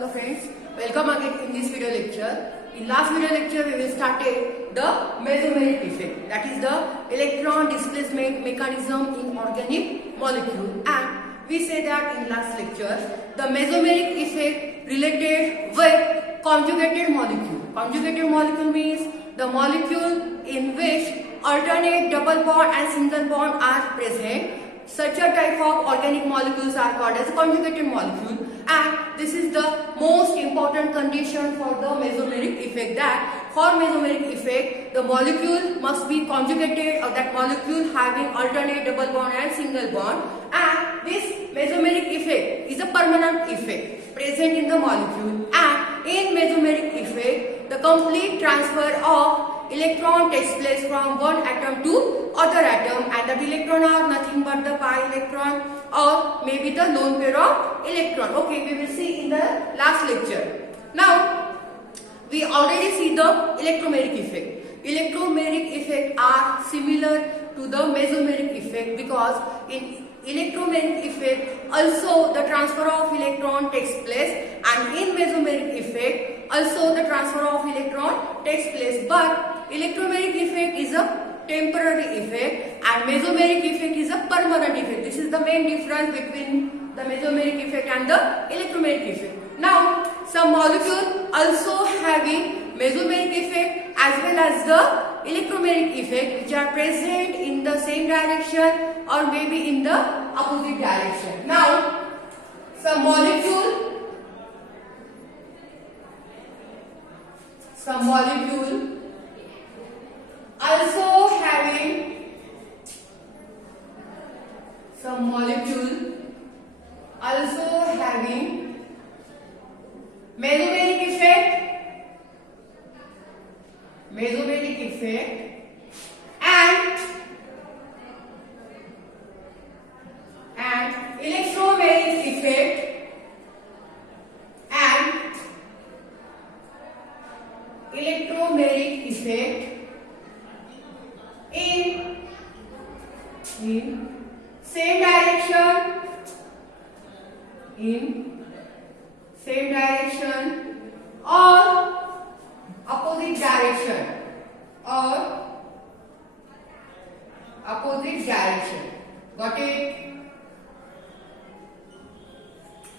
Hello friends, welcome again in this video lecture. In last video lecture we will started the mesomeric effect, that is the electron displacement mechanism in organic molecule, and we say that in last lecture the mesomeric effect related with conjugated molecule. Conjugated molecule means the molecule in which alternate double bond and single bond are present. Such a type of organic molecules are called as conjugated molecule, and this is the most important condition for the mesomeric effect, that for mesomeric effect the molecule must be conjugated, or that molecule having alternate double bond and single bond, and this mesomeric effect is a permanent effect present in the molecule, and in mesomeric effect the complete transfer of electron takes place from one atom to other atom, and that electron are nothing but the pi electron or maybe the lone pair of electron. Okay, we will see in the last lecture. Now we already see the electromeric effect. Electromeric effect are similar to the mesomeric effect, because in electromeric effect also the transfer of electron takes place, and in mesomeric effect also the transfer of electron takes place, but electromeric effect is a temporary effect and mesomeric effect is a permanent effect. This is the main difference between the mesomeric effect and the electromeric effect. Now some molecule also having mesomeric effect as well as the electromeric effect, which are present in the same direction or maybe in the opposite direction. Now some molecule also having mesomeric effect and electromeric effect in same direction or opposite direction. Got it?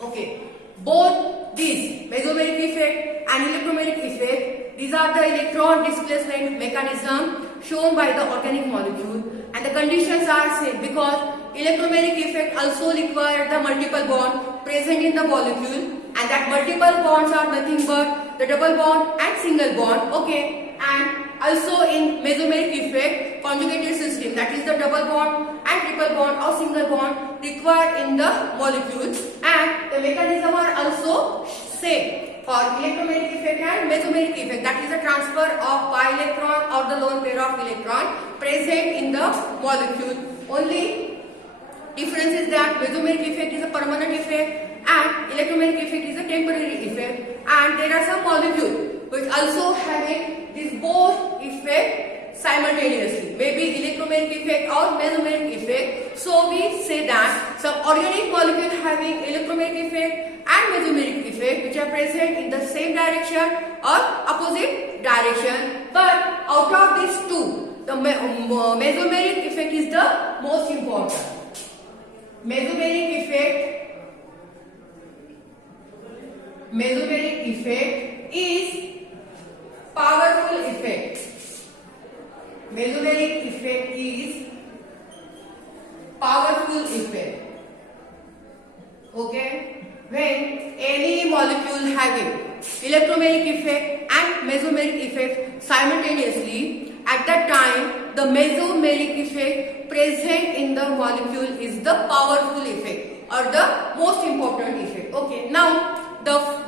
Okay, both these mesomeric effect and electromeric effect, these are the electron displacement mechanism shown by the organic molecule, and the conditions are same, because electromeric effect also require the multiple bond present in the molecule, and that multiple bonds are nothing but the double bond and single bond. Okay, and also in mesomeric effect conjugated system, that is the double bond and triple bond or single bond required in the molecule, and the mechanism are also same for electromeric effect and mesomeric effect, that is the transfer of pi electron or the lone pair of electron present in the molecule. Only difference is that mesomeric effect is a permanent effect and electromeric effect is a temporary effect, and there are some molecules which also having these both effect simultaneously, maybe electromeric effect or mesomeric effect. So we say that some organic molecule having electromeric effect and mesomeric effect, which are present in the same direction or opposite direction, but out of these two the mesomeric effect is the most important. Mesomeric effect is powerful effect. Mesomeric effect is powerful effect. Okay, when any molecule having electromeric effect and mesomeric effect simultaneously, at that time the mesomeric effect present in the molecule is the powerful effect or the most important effect. Okay, now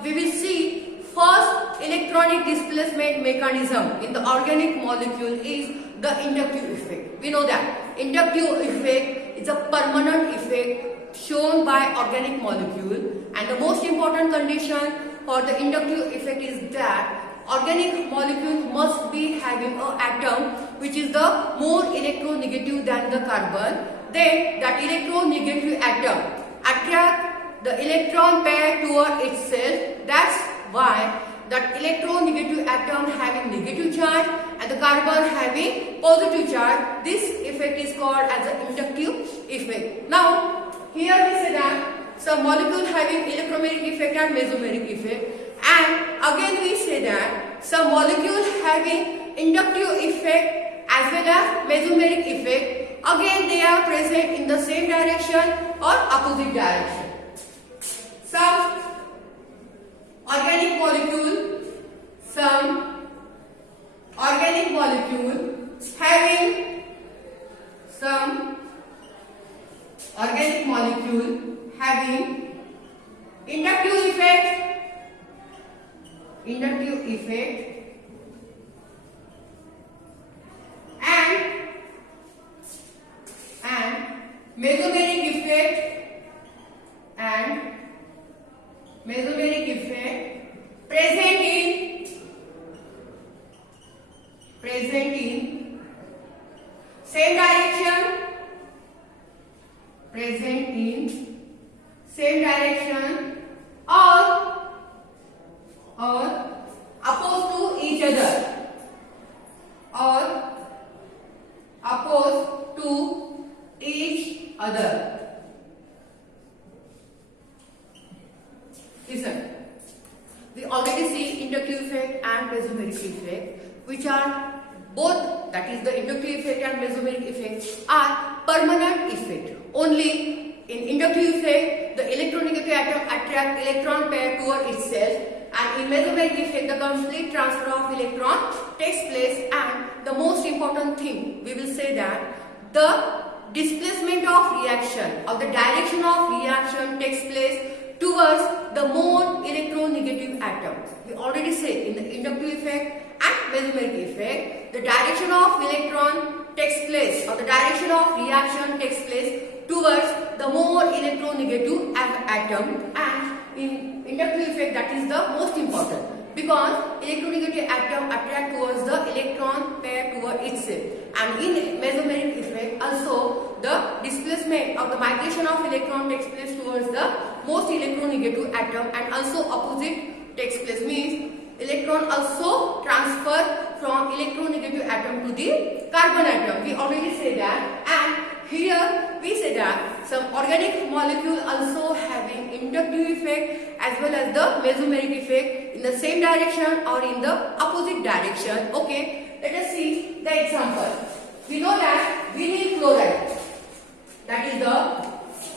we will see first electronic displacement mechanism in the organic molecule is the inductive effect. We know that inductive effect is a permanent effect shown by organic molecule, and the most important condition for the inductive effect is that organic molecule must be having an atom which is the more electronegative than the carbon. Then that electronegative atom attract the electron pair toward itself, That's why that electronegative atom having negative charge and the carbon having positive charge, this effect is called as an inductive effect. Now, here we say that some molecule having electromagnetic effect and mesomeric effect, and again we say that some molecule having inductive effect as well as mesomeric effect, again they are present in the same direction or opposite direction. Some organic molecule having inductive effect and mesomeric effect present in same direction or opposed to each other. Listen, we already see inductive effect and mesomeric effect, which are both, that is the inductive effect and mesomeric effect, are permanent effect. Only in inductive effect, the electronegative atom attract electron pair toward itself, and in mesomeric effect, the complete transfer of electron takes place. And the most important thing, we will say that the displacement of reaction or the direction of reaction takes place towards the more electronegative atoms. We already say in the inductive effect and mesomeric effect, the direction of electron takes place or the direction of reaction takes place towards the more electronegative atom, and in inductive effect that is the most important because electronegative atom attract towards the electron pair toward itself, and in mesomeric effect also the displacement of the migration of electron takes place towards the most electronegative atom, and also opposite takes place, means electron also transfer from electronegative atom to the carbon atom. We already say that, and here we say that some organic molecule also having inductive effect as well as the mesomeric effect in the same direction or in the opposite direction. Okay, let us see the example. We know that vinyl chloride, that is the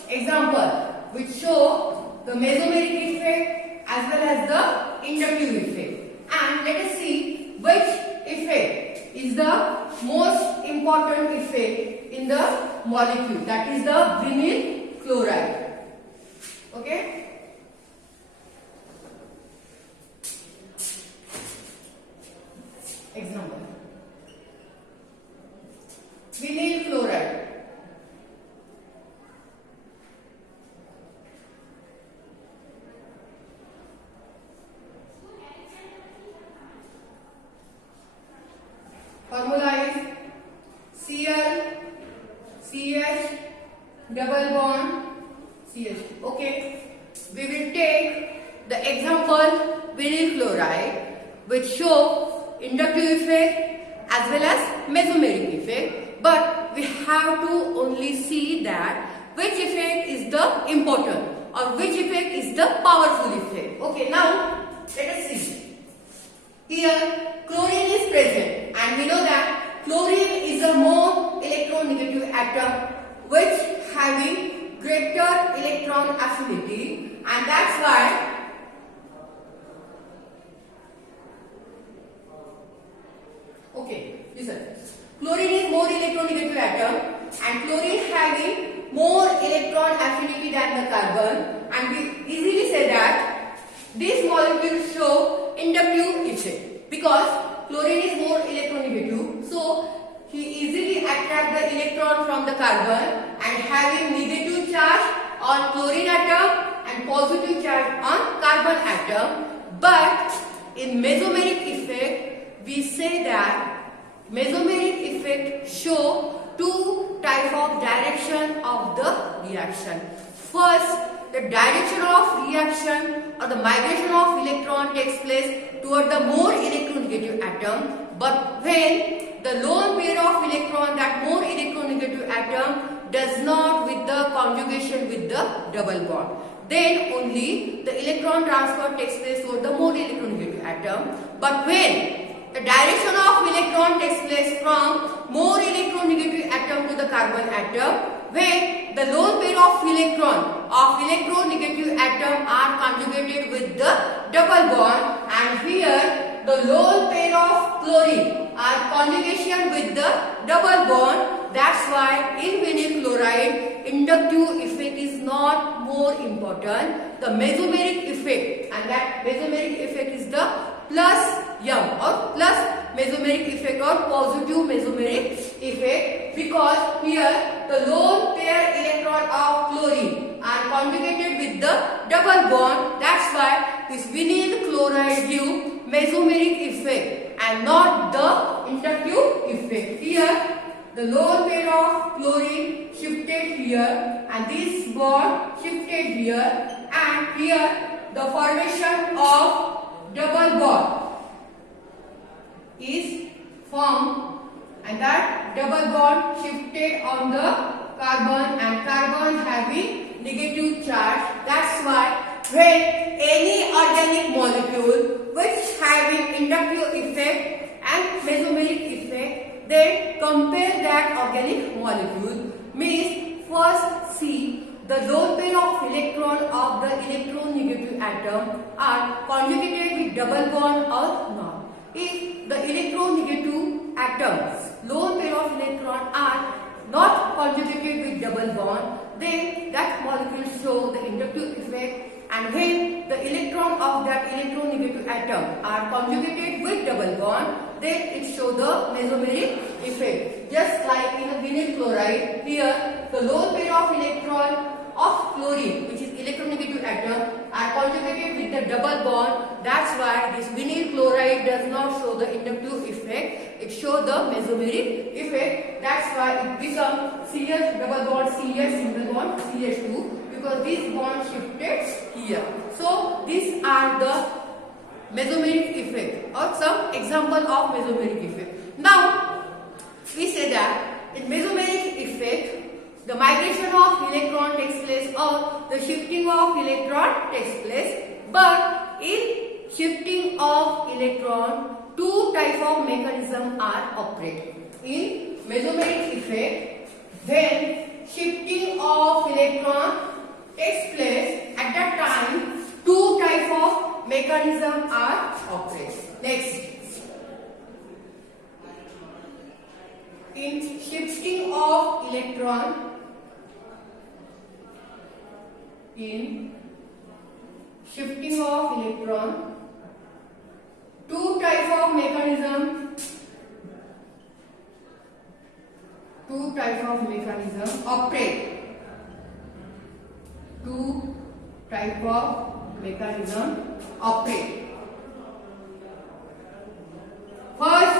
example which show the mesomeric effect as well as the inductive effect. And let us see which effect is the most important effect in the molecule, that is the vinyl chloride. Okay. Example. Vinyl chloride. Formula is Cl, CH, double bond, CH. Okay. We will take the example vinyl chloride, which show inductive effect as well as mesomeric effect, but we have to only see that which effect is the important or which effect is the powerful effect. Okay, now let us see. Here chlorine is present, and we know that chlorine is a more electronegative atom which having greater electron affinity, and that's why listen. Chlorine is more electronegative atom, and chlorine having more electron affinity than the carbon, and we easily say that these molecules show inductive effect because chlorine is more electronegative, so he easily attract the electron from the carbon and having negative charge on chlorine atom and positive charge on carbon atom. But in mesomeric effect, we say that mesomeric effect show two type of direction of the reaction. First, the direction of reaction or the migration of electron takes place toward the more electronegative atom. But when the lone pair of electron, that more electronegative atom, does not with the conjugation with the double bond, then only the electron transfer takes place toward the more electronegative atom. But when the direction of electron takes place from more electronegative atom to the carbon atom, when the lone pair of electronegative atom are conjugated with the double bond, and here the lone pair of chlorine are conjugation with the double bond. That's why in vinyl chloride inductive effect is not more important. The mesomeric effect, and that mesomeric effect is the plus M or plus mesomeric effect or positive mesomeric effect, because here the lone pair electron of chlorine are conjugated with the double bond. That's why this vinyl chloride give mesomeric effect and not the inductive effect. Here the lone pair of chlorine shifted here and this bond shifted here, and here the formation of double bond is formed, and that double bond shifted on the carbon, and carbon having negative charge. That's why when any organic molecule which having inductive effect and mesomeric effect, then compare that organic molecule. Means first see the lone pair of electron of the electronegative atom are conjugated with double bond or not. If the electronegative atoms, lone pair of electron are not conjugated with double bond, then that molecule show the inductive effect. And when the electron of that electronegative atom are conjugated with double bond, then it show the mesomeric effect. Just like in a vinyl chloride, here the lone pair of electron of chlorine, which is electronegative atom, are conjugated with the double bond. That's why this vinyl chloride does not show the inductive effect. It shows the mesomeric effect. That's why it becomes CH double bond CH single bond CH2, because this bond shifted here. So these are the mesomeric effect or some example of mesomeric effect. Now we say that in mesomeric effect, the migration of electron takes place or the shifting of electron takes place. But in shifting of electron, two types of mechanisms are operated. In mesomeric effect, when shifting of electron takes place, at that time two types of mechanisms are operated. Next, in shifting of electron, two types of mechanism operate. Two type of mechanism operate. First,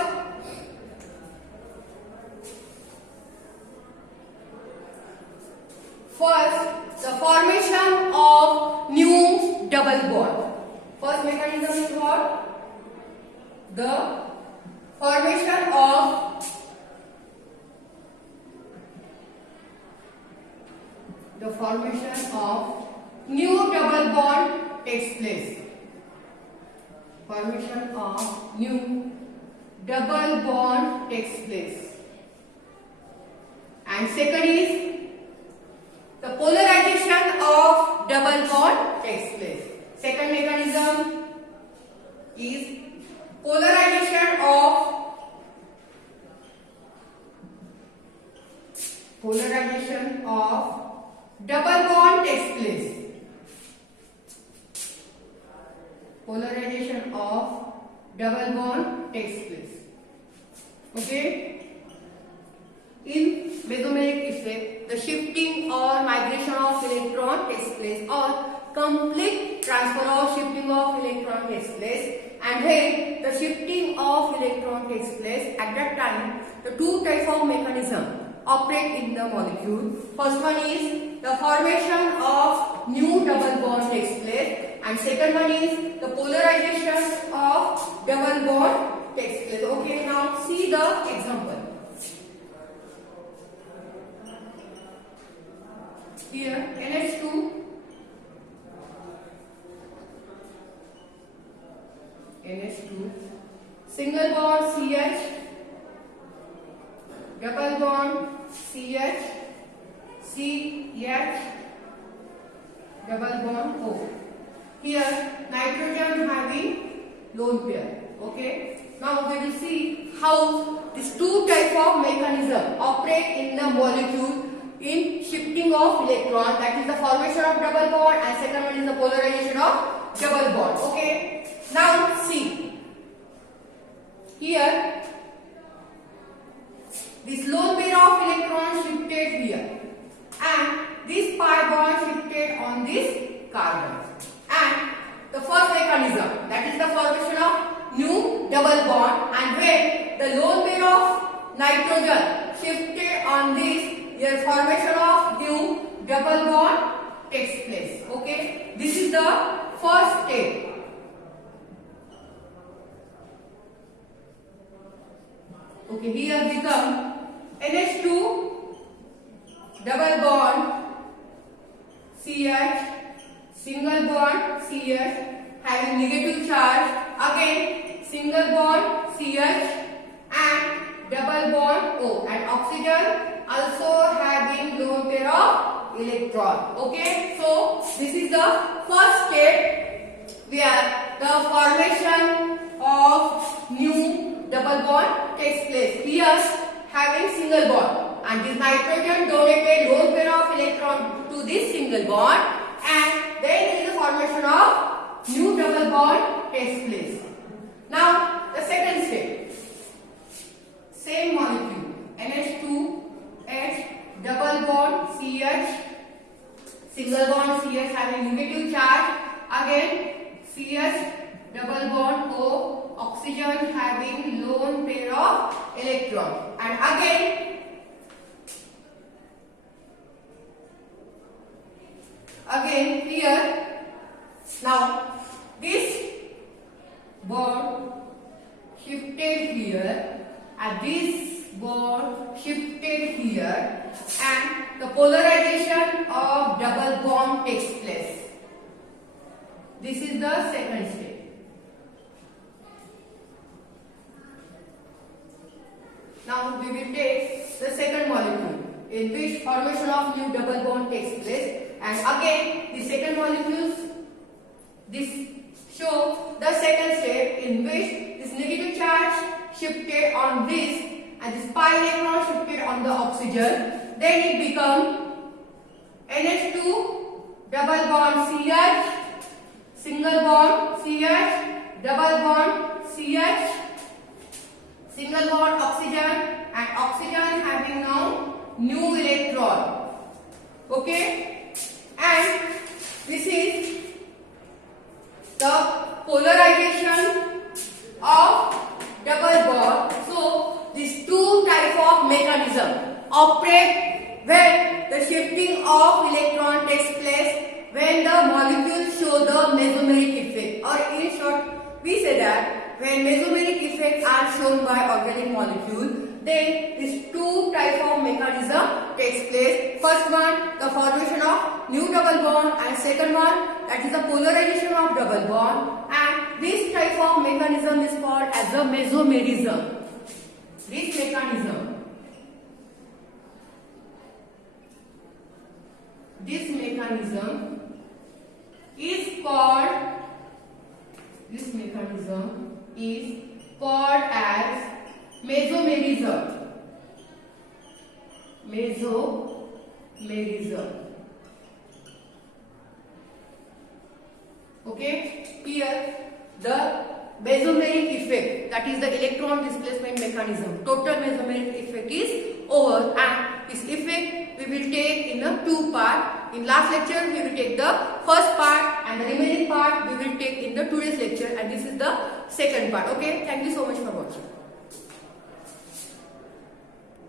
the formation of new double bond. First mechanism is what? The formation of new double bond takes place. Formation of new double bond takes place. And second is the polarization of double bond takes place. Second mechanism is polarization of double bond takes place. Polarization of double bond takes place. Okay? In mesomeric effect, the shifting or migration of electron takes place, or complete transfer or shifting of electron takes place. And when the shifting of electron takes place, at that time the two types of mechanism operate in the molecule. First one is the formation of new double bond takes place, and second one is the polarization of double bond takes place. Okay, now see the example. Here NH2, single bond CH, double bond CH, CH, double bond O. Here nitrogen having lone pair. Okay. Now we will see how these two type of mechanism operate in the molecule in shifting of electron, that is the formation of double bond, and second one is the polarization of double bond. Okay. Now see. Here this lone pair of electrons shifted here, and this pi bond shifted on this carbon, and the first mechanism, that is the formation of new double bond, and when the lone pair of nitrogen shifted on this, here formation of new double bond takes place. Okay, this is the first step. Okay, here become NH2 double bond CH, single bond CH having negative charge, again single bond CH and double bond O, and oxygen also having lone pair of electron. Okay, so this is the first step where the formation of new double bond takes place. Here having single bond, and this nitrogen donated lone pair of electron to this single bond, and then there is the formation of new double bond takes place. Now the second step, same molecule NH2H double bond CH, single bond CH having negative charge, again CH double bond O, oxygen having lone pair of electron, and again here now this bond shifted here and this bond shifted here, and the polarization of double bond takes place. This is the second step. Now we will take the second molecule in which formation of new double bond takes place, and again the second molecules, this show the second step in which this negative charge shifted on this and this pi electron shifted on the oxygen, then it become NH2 double bond CH, single bond CH, double bond CH, single bond oxygen, and oxygen having now new electron. Okay, and this is the polarization of double bond. So these two type of mechanism operate when the shifting of electron takes place, when the molecules show the mesomeric effect, or in short we say that when mesomeric effects are shown by organic molecule, then these two type of mechanism takes place. First one, the formation of new double bond, and second one, that is the polarization of double bond, and this type of mechanism is called as the mesomerism. This mechanism is called as mesomerism. Okay, here the mesomeric effect, that is the electron displacement mechanism, total mesomeric effect is over, and this effect we will take in a two part. In last lecture we will take the first part, and the remaining part we will take in the today's lecture, and this is the second part. Okay, thank you so much for watching.